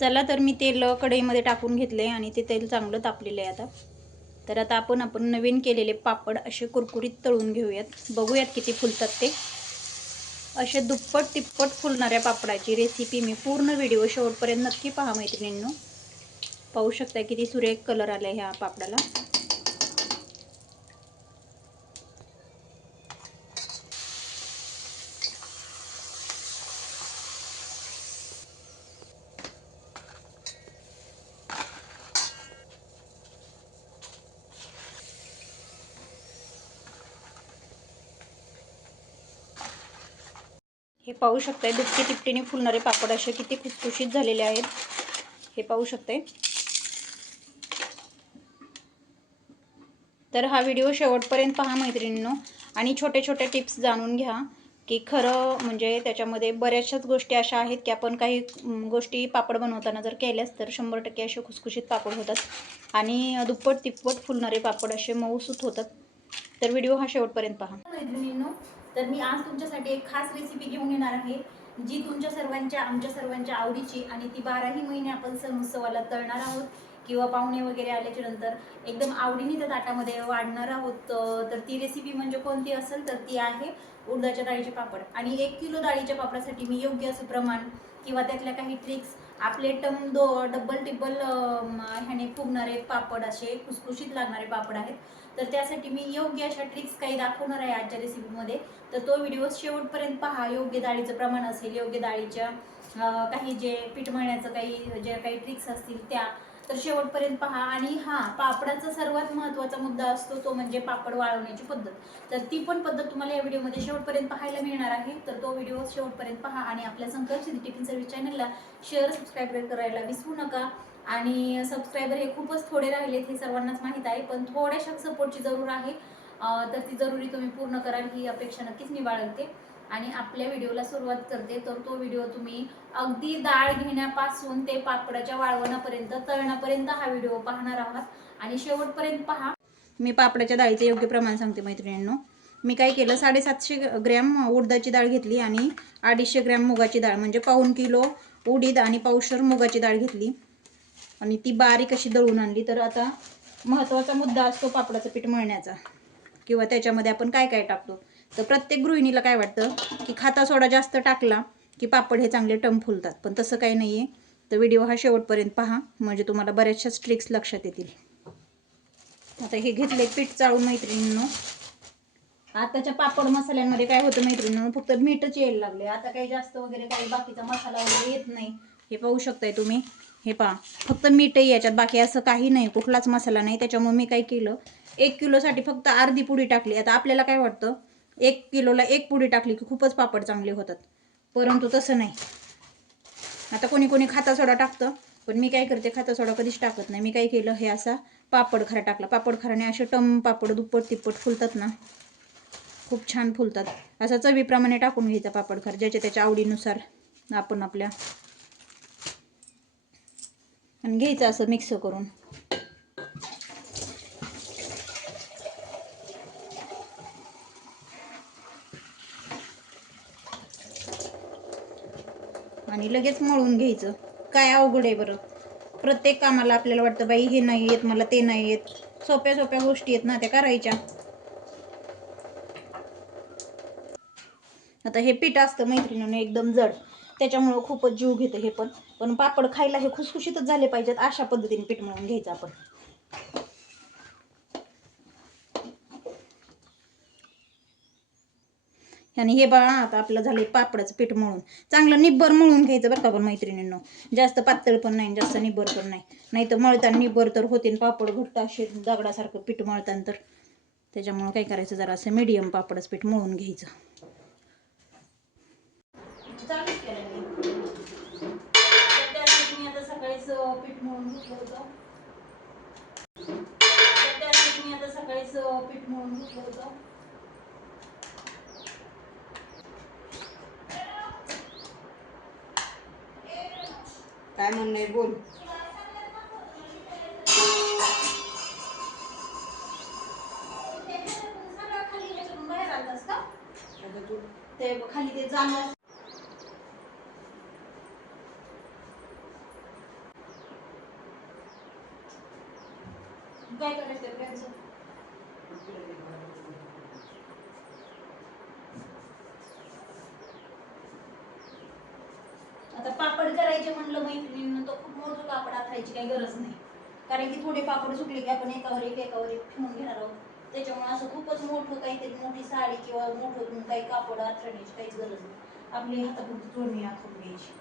चला तर मी तेल कढईमध्ये टाकून घेतले आणि ते तेल चांगलं तापलेलं आहे आता. तर आता आपण नवीन केलेले पापड असे कुरकुरीत तळून घेऊयात. बघूयात किती फुलतात ते. असे दुप्पट तिप्पट फुलणाऱ्या पापडाची रेसिपी मी पूर्ण व्हिडिओ शेवटपर्यंत नक्की पहा मैत्रिणींनो. पाहू शकता किती सुरेख कलर आला ह्या पापडाला. हे पाहू शकताय दुपटी तिपटीने फुलणारे पापड असे किती खुसखुशीत झालेले आहेत. हे पाहू शकताय. तर हा व्हिडिओ शेवटपर्यंत पहा मैत्रिणींनो आणि छोटे छोटे टिप्स जाणून घ्या की खरं म्हणजे त्याच्यामध्ये बऱ्याचशाच गोष्टी अशा आहेत की आपण काही गोष्टी पापड बनवताना जर केल्यास तर 100% असे खुसखुशीत पापड होतात आणि दुप्पट तिप्पट फुलणारे पापड असे मऊसूत होतात. तर व्हिडिओ हा शेवटपर्यंत पहा मैत्रिणींनो. तर मी आज तुमच्यासाठी एक खास रेसिपी घेऊन येणार आहे जी तुमच्या आमच्या सर्वांच्या आवडीची आणि ती 12ही महिने आपण सण उत्सवाला तळणार आहोत किंवा पाहुणे वगैरे आल्याच्या नंतर एकदम आवडीने त्या ताटामध्ये वाढणार आहोत. तर ती रेसिपी म्हणजे कोणती असेल तर ती आहे उडदाच्या डाळीचे पापड. आणि 1 किलो डाळीच्या पापडासाठी मी योग्य असं प्रमाण किंवा त्यातल्या काही ट्रिक्स आपले डबल टिबल ह्याने फुगणारे पापड असे खुसखुशीत लागणारे पापड आहेत. तर त्यासाठी मी योग्य अशा ट्रिक्स काही दाखवणार आहे आजच्या रेसिपीमध्ये. तर तो व्हिडिओ शेवटपर्यंत पहा. योग्य डाळीचं प्रमाण असेल, योग्य डाळीच्या काही जे पीठ मळण्याचं काही ट्रिक्स असतील त्या तर शेवटपर्यंत पहा. आणि पापडाचा सर्वात महत्त्वाचा मुद्दा असतो तो म्हणजे पापड वाळवण्याची पद्धत. तर ती पण पद्धत तुम्हाला या व्हिडिओमध्ये शेवटपर्यंत पाहायला मिळणार आहे. तर तो व्हिडिओ शेवटपर्यंत पहा आणि आपल्या संकल्प सिद्धी टिफिन सर्व्हिस चॅनलला शेअर सबस्क्राईब करायला विसरू नका. आणि सबस्क्रायबर हे खूपच थोडे राहिलेत हे सर्वांनाच माहीत आहे, पण थोड्याशा सपोर्टची जरूर आहे. तर ती जरुरी तुम्ही पूर्ण कराल ही अपेक्षा नक्कीच मी बाळगते. आणि आपल्या व्हिडिओला सुरुवात करते. तर तो व्हिडिओ तुम्ही अगदी डाळ घेण्यापासून ते पापडाच्या वाळवणापर्यंत तळणापर्यंत हा व्हिडिओ पाहणार आहात आणि शेवटपर्यंत पहा. मी पापडाच्या डाळीचे योग्य प्रमाण सांगते मैत्रिणींनो. मी काय केलं 750 ग्रॅम उडदाची डाळ घेतली आणि 250 ग्रॅम मुगाची डाळ म्हणजे पाऊण किलो उडीद आणि पावशर मुगाची डाळ घेतली आणि ती बारीक अशी दळून आणली. तर आता महत्त्वाचा मुद्दा असतो पापडाचं पीठ मळण्याचा किंवा त्याच्यामध्ये आपण काय काय टाकतो. तर प्रत्येक गृहिणीला काय वाटतं की खाता सोडा जास्त टाकला की पापड हे चांगले टम फुलतात, पण तसं काही नाही आहे. तर व्हिडिओ हा शेवटपर्यंत पहा म्हणजे तुम्हाला बऱ्याचशाच ट्रिक्स लक्षात येतील. आता हे घेतले पीठ चाळून मैत्रिणींनो. आताच्या पापड मसाल्यांमध्ये काय होतं मैत्रिणींनो, फक्त मीठच यायला लागले. आता काही जास्त वगैरे काही बाकीचा मसाला वगैरे येत नाही. हे पाहू शकताय तुम्ही. हे पहा फक्त मीठही याच्यात, बाकी असं काही नाही, कुठलाच मसाला नाही. त्याच्यामुळे मी काय केलं 1 किलोसाठी फक्त अर्धी पुडी टाकली. आता आपल्याला काय वाटतं 1 किलोला 1 पुडी टाकली की खूपच पापड चांगले होतात, परंतु तसं नाही. आता कोणी कोणी खाता सोडा टाकतं, पण मी काय करते खाता सोडा कधीच टाकत नाही. मी काय केलं हे असा पापड खरा टाकला. पापड खराने असे टम पापड दुप्पट तिप्पट फुलतात ना, खूप छान फुलतात. असा चवीप्रमाणे टाकून घ्यायचा पापड खरा ज्याच्या त्याच्या आवडीनुसार आपण आपल्या आणि घ्यायचं असं मिक्स करून. आणि लगेच मळून घ्यायचं. काय अवघड आहे बरं. प्रत्येक कामाला आपल्याला वाटतं बाई हे नाही येत मला, ते नाही येत. सोप्या सोप्या गोष्टी आहेत ना त्या करायच्या. आता हे पीठ असतं मैत्रिणींनो एकदम जड, त्याच्यामुळं खूपच जीव घेतं हे. पण पापड खायला हे खुसखुशीतच झाले पाहिजेत अशा पद्धतीने पीठ मळून घ्यायचं आपण. आणि हे बघा आता आपलं झालं पापडाचं पीठ मळून चांगलं निब्बर मळून घ्यायचं बरं का पण मैत्रिणींनो. जास्त पातळ पण नाही जास्त निब्बर पण नाही, नाही तर मळताना निब्बर तर होते पापड घट्ट असे दगडासारखं पीठ मळताना. तर त्याच्यामुळं काय करायचं जरा असं मीडियम पापडाचं पीठ मळून घ्यायचं. चालूच केलं मी. त्यासाठी मी आता सकाळीच पीठ मळून घेतलं होतं. काय म्हणणे बोल. ते खाली ते जाणं काय करायचं फ्रेंड्स? आता पापड करायचे म्हणलं मैत्रिणींना तर खूप मोठं कापड आखायची काही गरज नाही, कारण की थोडे पापड सुकले की आपण एकावर एक ठेवून घेणार आहोत. त्याच्यामुळे असं खूपच मोठं काहीतरी मोठी साडी किंवा मोठं काही कापड आथरण्याची काहीच गरज नाही. आपली हातापुरती जोडणी आखून घ्यायची.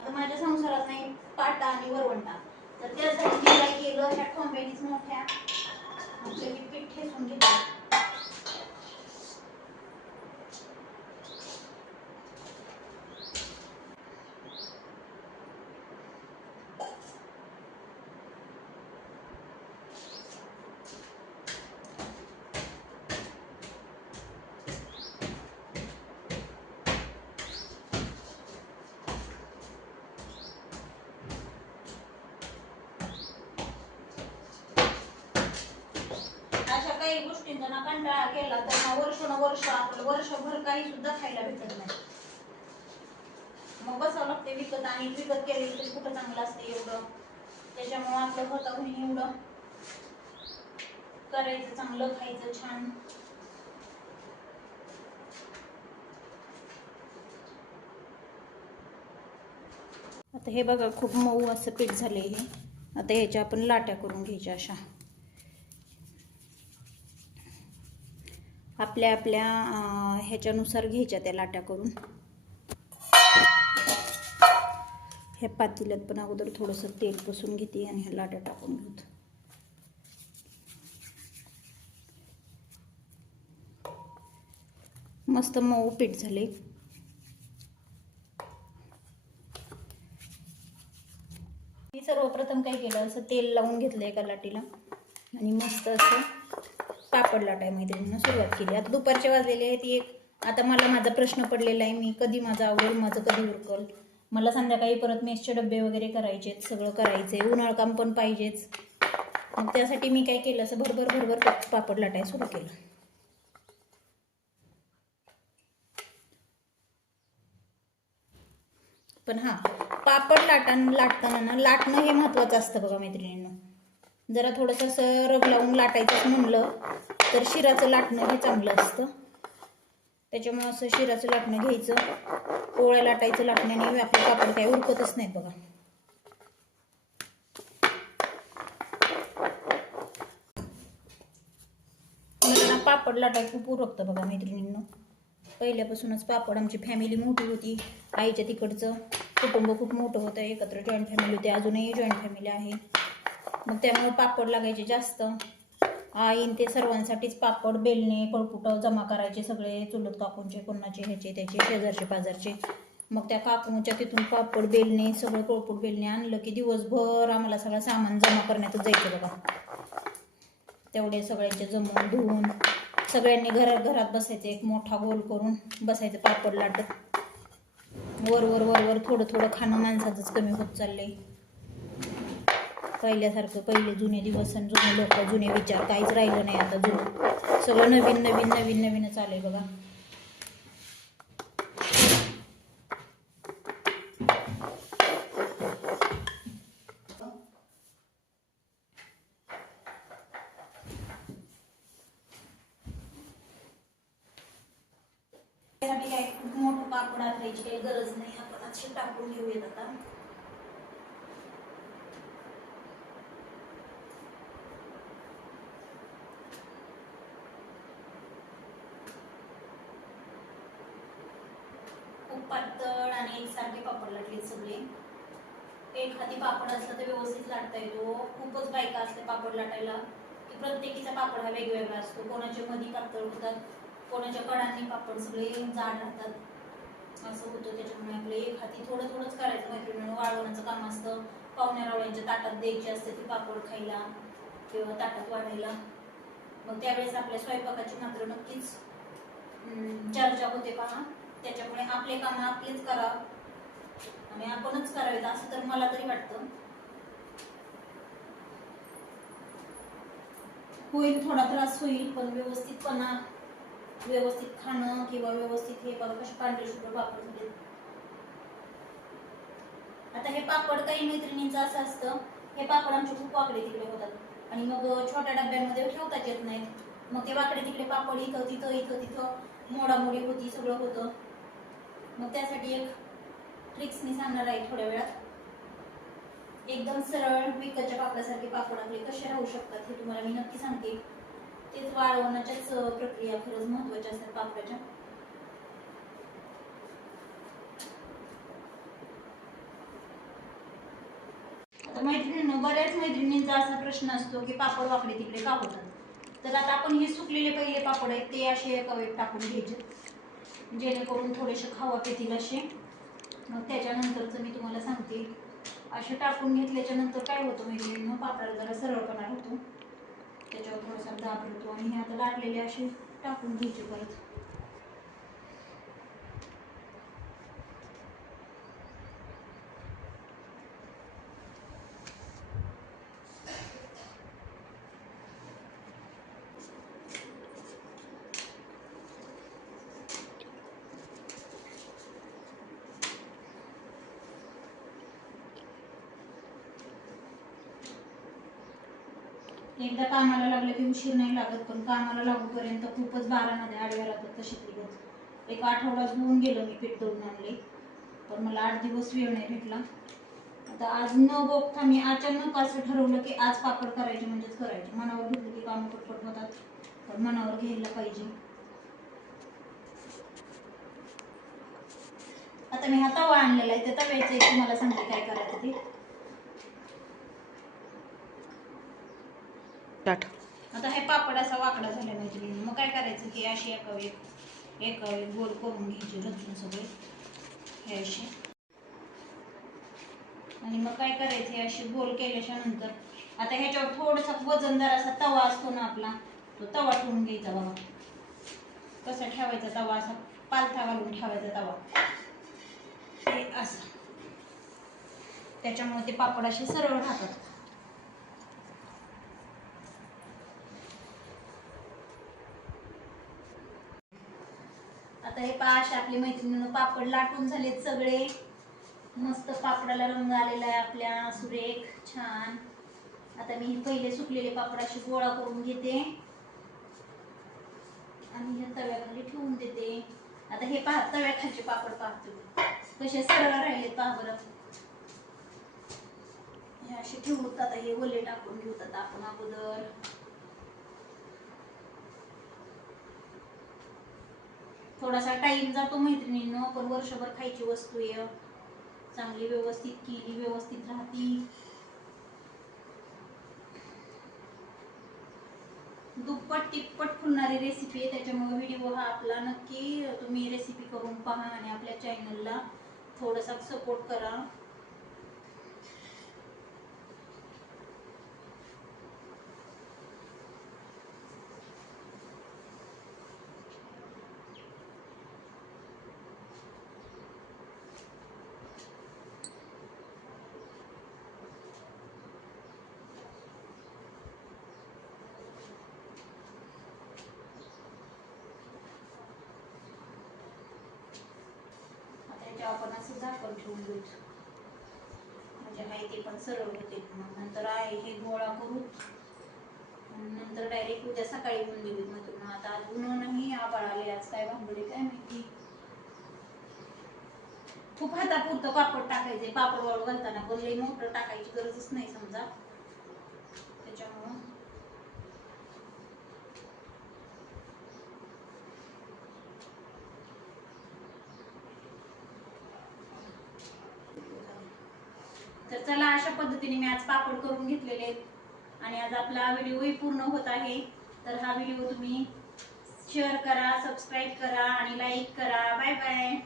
आता माझ्या संसारात नाही पाटा आणि वरवंटा, तर त्यासाठी मी काय केलं, ह्या ठोंब्यानीच मोठ्या आपलं मी पीठ ठेचून घेतलं. अशा काही गोष्टींचा ना कंटाळा केला तर ना वर्ष आपलं वर्षभर काही सुद्धा खायला भेटत नाही. मग बसावं लागते विकत, आणि विकत केलेलं तरी कुठं चांगलं असते एवढं. त्याच्यामुळे आपलं स्वतःहून एवढं करायचं, चांगलं खायचं छान. आता हे बघा खूप मऊ असं पीठ झाले हे. आता ह्याच्या आपण लाट्या करून घ्यायच्या अशा आपल्या आपल्या ह्याच्यानुसार घ्यायच्या त्या लाट्या करून. ह्या पातेल्यात पण अगोदर थोडंसं तेल पुसून घेते आणि ह्या लाट्या टाकून घेते. मस्त मऊ पीठ झाले. मी सर्वप्रथम काय केलं, असं तेल लावून घेतलं एका लाटीला आणि मस्त असं पापड लाटाय मैत्रिणींना सुरुवात केली. आता दुपारचे वाजलेले आहेत एक. आता मला माझा प्रश्न पडलेला आहे, मी कधी माझं आवडेल, माझं कधी उरकल. मला संध्याकाळी परत मेसचे डबे वगैरे करायचेत, सगळं करायचंय, उन्हाळ काम पण पाहिजेच. मग त्यासाठी मी काय केलं, असं भरभर पापड लाटाय सुरू केलं. पण हां, पापड लाटताना ना लाटणं हे महत्त्वाचं असतं बघा मैत्रिणींनो. जरा थोडंसं असं रग लावून लाटायचं म्हणलं तर शिराचं लाटणं हे चांगलं असतं. त्याच्यामुळे असं शिराचं लाटणं घ्यायचं. पोळ्या लाटायचं लाटण्याने आपले पापड काही उरकतच नाहीत बघा. मला पापड लाटाय खूप उरकतं बघा मैत्रिणींनो. पहिल्यापासूनच पापड, आमची फॅमिली मोठी होती, आईच्या तिकडचं कुटुंब खूप मोठं होतं, एकत्र जॉईंट फॅमिली होती, अजूनही जॉईंट फॅमिली आहे. मग त्यामुळे पापड लागायचे जास्त. आईन ते सर्वांसाठीच पापड, बेलणे, पळपुटं जमा करायचे सगळे, चुलत काकूंचे, कोणाचे, ह्याचे त्याचे, शेजारचे पाजारचे. मग त्या काकूंच्या तिथून पापड, बेलणे, सगळं पळपुट बेलणे आणलं की दिवसभर आम्हाला सगळं सामान जमा करण्यातच जायचं बघा. तेवढे सगळ्यांचे जमवून धुवून सगळ्यांनी घरात बसायचं, एक मोठा गोल करून बसायचं पापड लाटत. वर थोडं खाणं माणसाचंच कमी होत चाललंय. पहिल्यासारखं पहिले जुने दिवस आणि जुने लोक, जुने विचार काहीच राहिलं नाही आता. जुनं सगळं नवीनच आलंय बघा. त्यासाठी काय खूप मोठं पापड आखायची काही गरज नाही, आपण असे टाकून घेऊयात आता. खूप पातळ आणि एकसारखे पापड लाटले सगळे. एक हाती पापड असला तर व्यवस्थित लाटता येतो. खूपच बायका असते पापड लाटायला की प्रत्येकीचा पापड हा वेगवेगळा असतो. कोणाचे मधी पातळ होतात, कोणाच्या कडांनी पापड सगळे जाड राहतात, असं होतं. त्याच्यामुळे आपलं एक हाती थोडंच करायचं मैत्रिणींनो. वाळवण्याचं काम असतं, पाहुण्या रावळ्यांच्या ताटात द्यायची असते ती पापड खायला किंवा ताटात वाढायला. मग त्यावेळेस आपल्या स्वयंपाकाची मात्र नक्कीच चर्चा होते पहा. त्याच्यामुळे आपले कामं आपलेच करा आणि आपणच करावेत असं तर मला तरी वाटतं. होईल थोडा त्रास होईल, पण व्यवस्थित खाणं किंवा व्यवस्थित हे बघा कसे पांढरे शुभ्र पापड झाले. आता हे पापड काही मैत्रिणींचं असं असतं, हे पापड आमचे खूप वाकडे तिकडे होतात आणि मग छोट्या डब्यांमध्ये ठेवताच येत नाहीत. मग ते वाकडे तिकडे पापड इथं तिथं मोडामोडी होती, सगळं होतं. मग त्यासाठी एक ट्रिक्स मी सांगणार आहे थोड्या वेळात. एकदम सरळ विकतच्या पापडासारखे पापड आपले कसे राहू शकतात हे तुम्हाला मी नक्की सांगते. तेच वाळवण्याच्याच प्रक्रिया खरंच महत्वाच्या असतात पापडाच्या. मैत्रिणींनो, बऱ्याच मैत्रिणींचा असा प्रश्न असतो की पापड वाकडे तिकडे का होतात. तर आता आपण हे सुकलेले पहिले पापड आहेत ते असे एका वेळेत टाकून घ्यायचे, जेणेकरून थोडेसे खावा पेतील असे. मग त्याच्यानंतरचं मी तुम्हाला सांगते. असे टाकून घेतल्याच्या नंतर काय होतं मैत्रिणींनो, पापडाला जरा सरळपणा होतो, त्याच्यावर थोडासा दाब होतो. आणि हे आता लाटलेले असे टाकून घ्यायचे परत. एकदा कामाला लागलं की उशीर नाही लागत, पण कामाला लागूपर्यंत खूपच 12 नद्या आडव्या राहतात तशी दिवस. एक आठवडाच होऊन गेलं मी पीठ दळून आणले, पण मला 8 दिवस वेळ नाही भेटला. आता आज न बघता मी अचानक असं ठरवलं की आज पापड करायचे म्हणजेच करायचे. मनावर घेतलं की काम पटपट होतात, पण मनावर घ्यायला पाहिजे. आता मी हा तवा आणलेला आहे, त्या तव्याचं एक तुम्हाला सांगते काय करायचं ते. आता हे पापड असा वाकडा झाला मैत्रिणी, मग काय करायचं की अशी एका वेळी गोल करून घ्यायचे रचून सगळे हे असे. आणि मग काय करायचे असे गोल केल्याच्या नंतर आता ह्याच्यावर थोडासा वजनदार असा तवा असतो ना आपला, तो तवा ठेवून घ्यायचा. बघा कसा ठेवायचा तवा, असा पालथा घालून ठेवायचा तवा हे असं. त्याच्यामुळे ते पापड असे सरळ राहतात. आता हे असे आपली मैत्रिणीनं पापड लाटून झालेत सगळे. मस्त पापडाला रंग आलेला आहे आपल्या, सुरेख छान. आता मी पहिले सुकलेले पापड असे गोळा करून घेते आणि हे तव्याखाली ठेवून देते. आता हे तव्याखालचे पापड पाहतो कसे सरळ राहिले पहा बरं. हे असे ठेवून आता हे ओले टाकून घेऊतात आपण अगोदर. थोडासा टाइम जातो मैत्रिणींनो, पण वर्षभर खायची वस्तू आहे. चांगली व्यवस्थित केली व्यवस्थित राहती. दुप्पट तिप्पट फुलणारी रेसिपी आहे, त्याच्यामुळे व्हिडिओ हा आपला नक्की तुम्ही रेसिपी करून पहा आणि आपल्या चॅनलला थोडासा सपोर्ट करा. आपण असं झाकण ठेवून घेऊ म्हणजे आहे ते पण सरळ होते. मग नंतर आहे हे गोळा करू नंतर डायरेक्ट उद्या सकाळी होऊन देऊ. मग आता आज नाही आबाळ आले, आज काय भांगडे काय माहिती. खूप हातापुरतं पापड टाकायचे पापड वाळू घालताना, पण लई मोठं टाकायची गरजच नाही समजा. त्याच्यामुळं तर चला, अशा पद्धतीने मी आज पापड करून घेतलेले आहेत आणि आज आपला व्हिडिओही पूर्ण होत आहे. तर हा व्हिडिओ तुम्ही शेअर करा, सबस्क्राईब करा आणि लाईक करा. Bye bye.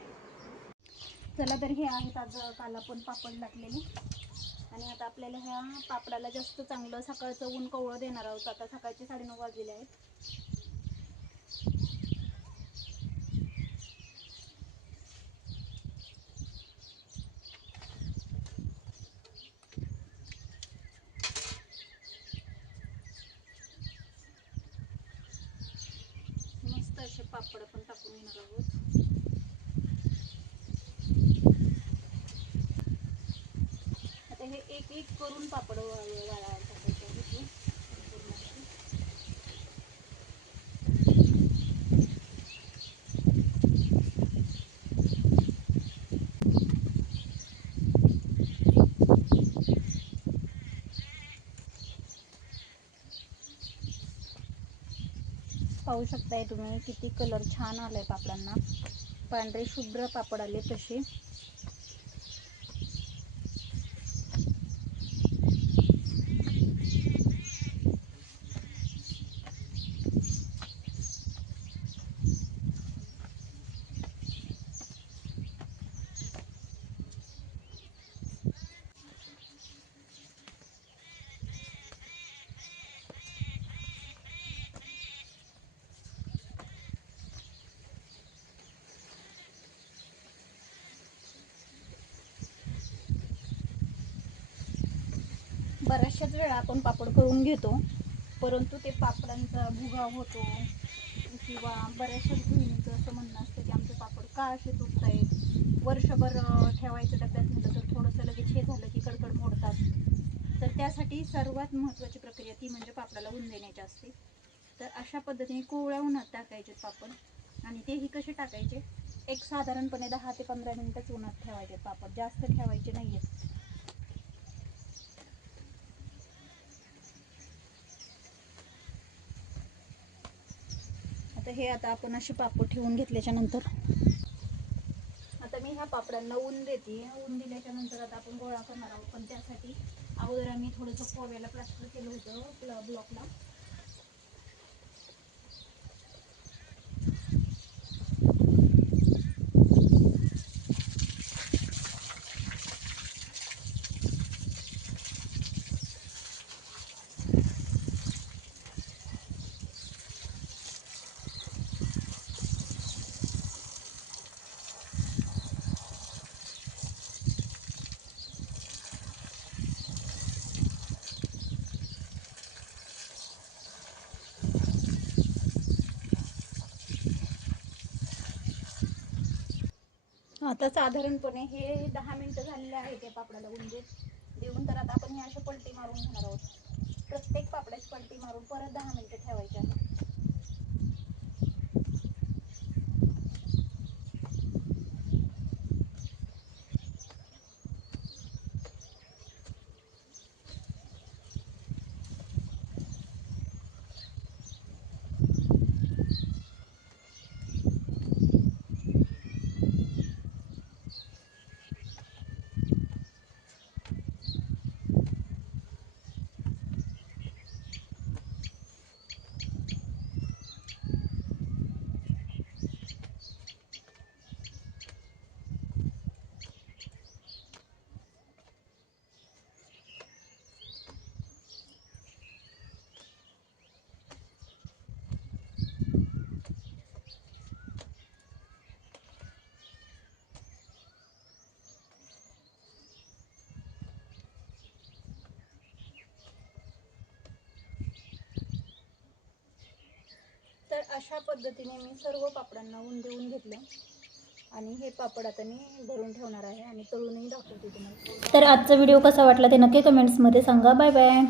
चला, तर हे आहेत आज काल आपण पापड लाटलेले आणि आता आपल्याला ह्या पापडाला जास्त चांगलं सकाळचं ऊन कवळं देणार आहोत. आता सकाळचे 9:30 वाजलेले आहेत. मस्त असे पापड आपण टाकून घेणार आहोत. एक एक करून पापड वाळायला टाकायचे आहेत हे. पूर्ण असे. पाहू शकताय तुम्ही किती कलर छान आलाय पापडांना. पांढरे शुभ्र पापड आले तसे. बऱ्याचशाच वेळा आपण पापड करून घेतो, परंतु ते पापडांचा भुगा होतो किंवा बऱ्याचशाच गृहिणींचं असं म्हणणं असतं की आमचे पापड का असे तुटत आहेत. वर्षभर ठेवायचं डब्यात म्हटलं तर थोडंसं लगेच हे झालं की कडकड मोडतात. तर त्यासाठी सर्वात महत्त्वाची प्रक्रिया ती म्हणजे पापडाला ऊन देण्याची असते. तर अशा पद्धतीने कोवळ्या उन्हात टाकायचे पापड. आणि तेही कसे टाकायचे, एक साधारणपणे 10 ते 15 मिनिटच उन्हात ठेवायचे पापड, जास्त ठेवायचे नाही आहेत. आता आपण असे पापड ठेवून घेतल्याच्या नंतर आता मी ह्या पापडांना ऊन देते. ऊन दिल्याच्या नंतर आता आपण गोळा करणार आहोत, पण त्यासाठी अगोदर आम्ही थोडंसं कोव्याला प्लास्टर केलं होतं ब्लॉकला. आता साधारणपणे हे 10 मिनिटं झालेले आहेत त्या पापडाला ऊन देऊन. तर आता आपण हे अशा पलटी मारून घेणार आहोत. प्रत्येक पापडाची पलटी मारून परत 10 मिनिटं ठेवायची आहे. तर अशा पद्धतीने मी सर्व पापडांना ऊन देऊन घेतलं आणि हे पापड आता मी भरून ठेवणार आहे आणि तळूनही दाखवते तुम्हाला. तर आजचा व्हिडिओ कसा वाटला ते नक्की कमेंट्समध्ये सांगा. Bye bye.